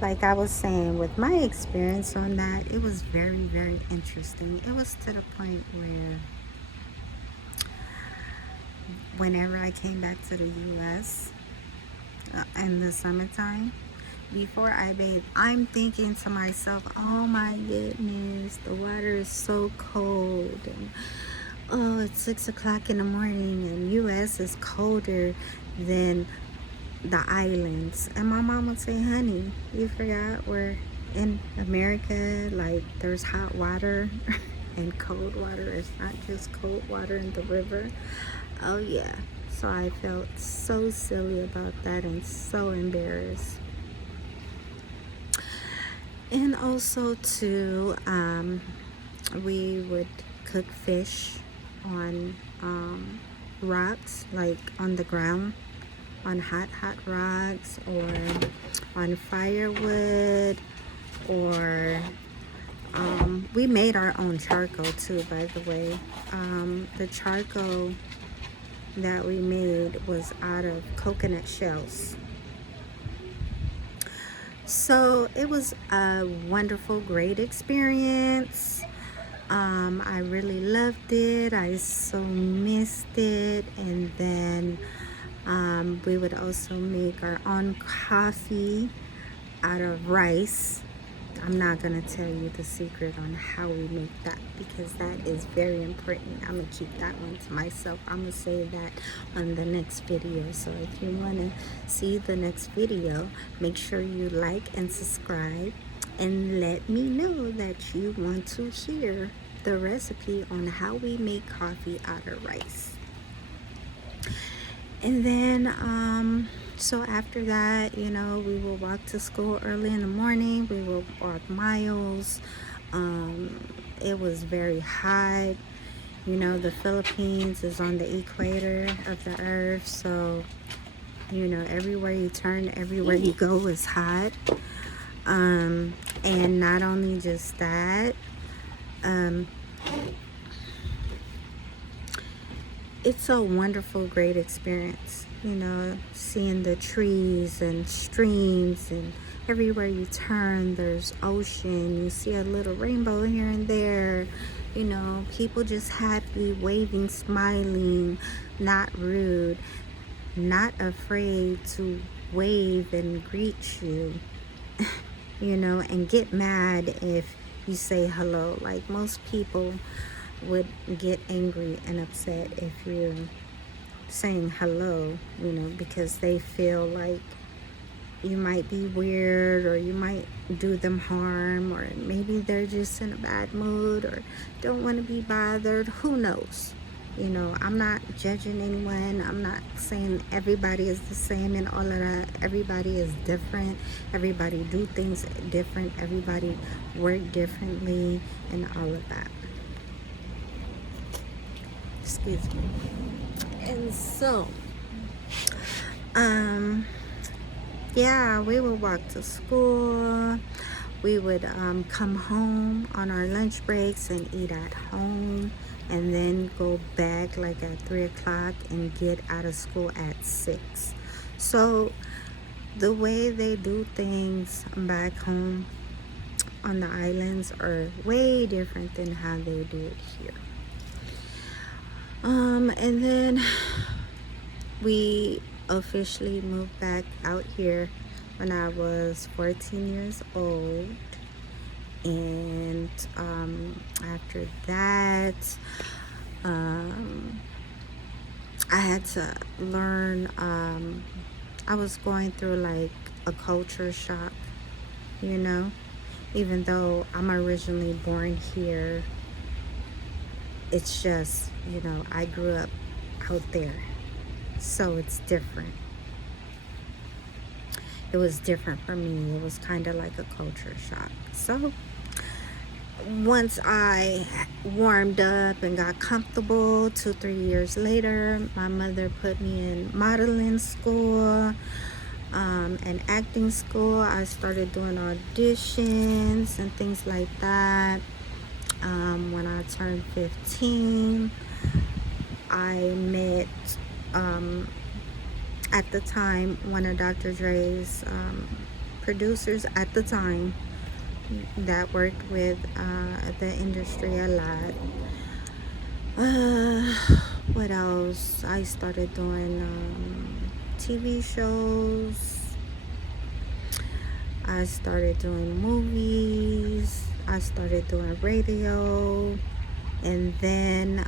like I was saying, with my experience on that, it was very, very interesting. It was to the point where whenever I came back to the US in the summertime, before I bathe, I'm thinking to myself, oh my goodness, the water is so cold. And oh, it's 6 o'clock in the morning, and US is colder than the islands. And my mom would say, honey, you forgot we're in America, like there's hot water and cold water. It's not just cold water in the river. Oh yeah. So I felt so silly about that and so embarrassed. And also too, we would cook fish on rocks, like on the ground, on hot rocks, or on firewood, or we made our own charcoal too, by the way. The charcoal that we made was out of coconut shells. So it was a wonderful, great experience. I really loved it. I so missed it. And then we would also make our own coffee out of rice. I'm not going to tell you the secret on how we make that, because that is very important. I'm going to keep that one to myself. I'm going to say that on the next video. So if you want to see the next video, make sure you like and subscribe, and let me know that you want to hear the recipe on how we make coffee out of rice. And then so after that, we will walk to school early in the morning. We will walk miles. It was very hot. The Philippines is on the equator of the earth, so everywhere you turn, everywhere you go is hot. And not only just that, it's a wonderful, great experience, seeing the trees and streams, and everywhere you turn there's ocean. You see a little rainbow here and there, people just happy, waving, smiling, not rude, not afraid to wave and greet you, and get mad if you say hello. Like most people would get angry and upset if you're saying hello, because they feel like you might be weird, or you might do them harm, or maybe they're just in a bad mood or don't want to be bothered. Who knows? I'm not judging anyone. I'm not saying everybody is the same and all of that. Everybody is different. Everybody do things different. Everybody work differently and all of that. Excuse me. And so yeah, we would walk to school. We would come home on our lunch breaks and eat at home, and then go back like at 3 o'clock and get out of school at 6. So the way they do things back home on the islands are way different than how they do it here. And then we officially moved back out here when I was 14 years old. And after that, I had to learn. I was going through like a culture shock, even though I'm originally born here. It's just, I grew up out there, so it's different. It was different for me. It was kind of like a culture shock. So once I warmed up and got comfortable, 2-3 years later, my mother put me in modeling school and acting school. I started doing auditions and things like that. When I turned 15, I met at the time one of Dr. Dre's producers at the time that worked with the industry a lot. What else? I started doing TV shows. I started doing movies. I started doing radio. And then